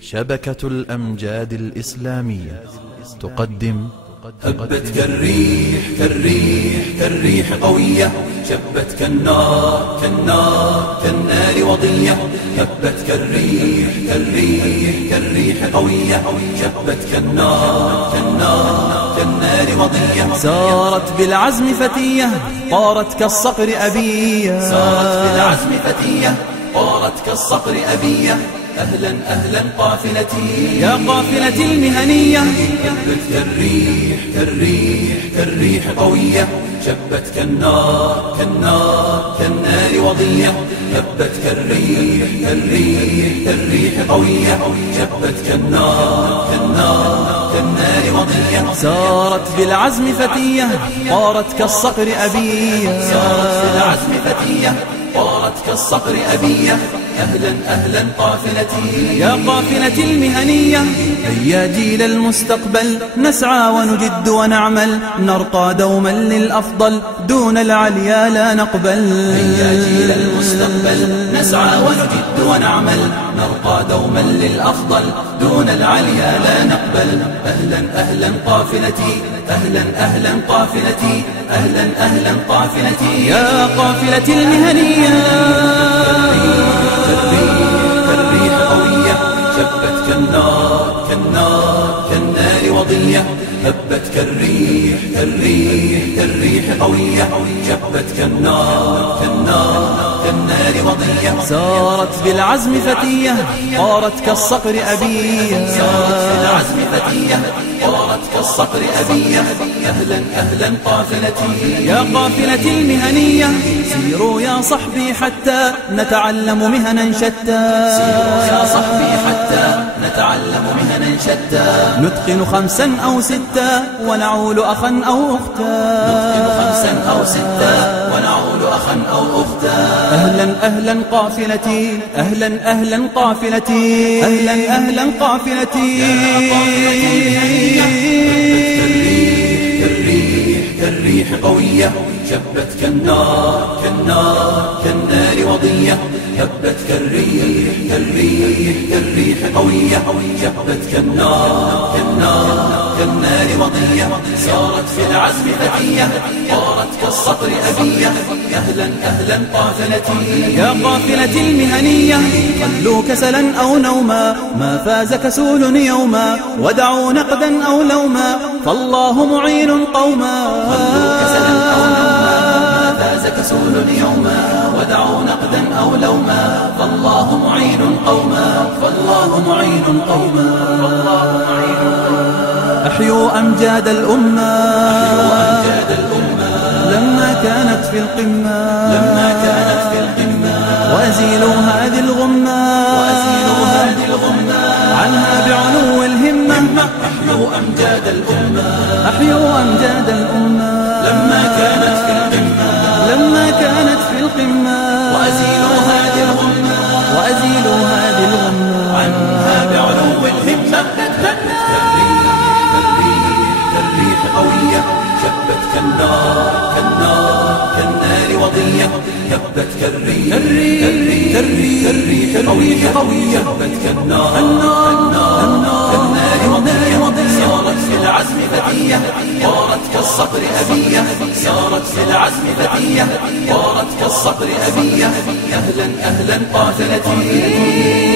شبكة الأمجاد الإسلامية تقدم هبت كالريح كالريح كالريح قوية، شبت كالنار كالنار كالنار وضية. هبت كالريح كالريح كالريح قوية، شبت كالنار كالنار كالنار وضية. سارت بالعزم فتية طارت كالصقر أبية، سارت بالعزم فتية طارت كالصقر أبية. أهلا أهلا قافلتي يا قافلتي المهنية. هبت كالريح كالريح كالريح قوية، شبت كالنار كالنار كالنار وضية. هبت كالريح كالريح كالريح قوية، شبت كالنار كالنار كالنار وضية. سارت بالعزم فتية طارت كالصقر أبية، سارت بالعزم فتية طارت كالصقر أبية. أهلا أهلا قافلتي يا قافلتي المهنية. هيا جيل المستقبل نسعى ونجد ونعمل، نرقى دوما للأفضل دون العليا لا نقبل. هيا جيل المستقبل نسعى ونجد ونعمل، نرقى دوما للأفضل دون العليا لا نقبل. أهلا أهلا قافلتي أهلا أهلا قافلتي أهلا أهلا قافلتي يا قافلتي المهنية. كالريح قوية، شبت كالنار كالنار كالنار وضية. هبت كالريح كالريح كالريح قوية، شبت كالنار كالنار كالنار وضية. سارت بالعزم فتية طارت كالصقر أبية، سارت بالعزم فتية طارت كالصقر أبية. أهلا أهلا قافلتي يا قافلتي المهنية. سيروا يا صحبي حتى نتعلم مهنا شتى، سيروا يا صحبي حتى نتعلم مهنا شتى. نتقن 5 أو 6 ونعول أخا أو أختا، نتقن 5 أو 6 ونعول أخا أو أختا. أهلا أهلا قافلتي أهلا أهلا قافلتي أهلا أهلا قافلتي. كالريح قوية، شبت كالنار كالنار كالنار وضية. هبت كالريح كالريح كالريح قوية، شبت كالنار كالنار كالنار وضية. سارت في العزم فتية طارت كالصقر أبية. أهلا أهلا قافلتي يا قافلتي المهنية. خلوا كسلا أو نوما ما فاز كسول يوما، ودعوا نقدا أو لوما فالله معين قوما. خلوا كسلا أو نوما ما فاز كسول يوما، ودعوا نقدا أو لوما فالله معين قوما. فالله معين قوما. فالله معين قوما. أحيوا أمجاد الأمة، أحيوا أمجاد الأمة لما كانت في القمة، لما كانت في القمة. وأزيلوا هذه الغمة، وأزيلوا هذه الغمة عنها بعلو الهمة. أحيوا أمجاد الأمة، أحيوا أمجاد الأمة لما كانت في القمة، لما كانت في القمة. وأزيلوا هذه الغمة، وأزيلوا هذه الغمة عنها بعلو الهمة. كالريح قوية، شبت كالنار كالنار كالنار وضية. هبت كالريح كالريح قوية، شبت كالنار كالنار كالنار وضية. سارت في العزم فتية طارت كالصقر أبية، سارت في العزم فتية طارت كالصقر أبية. أهلا أهلا قافلتي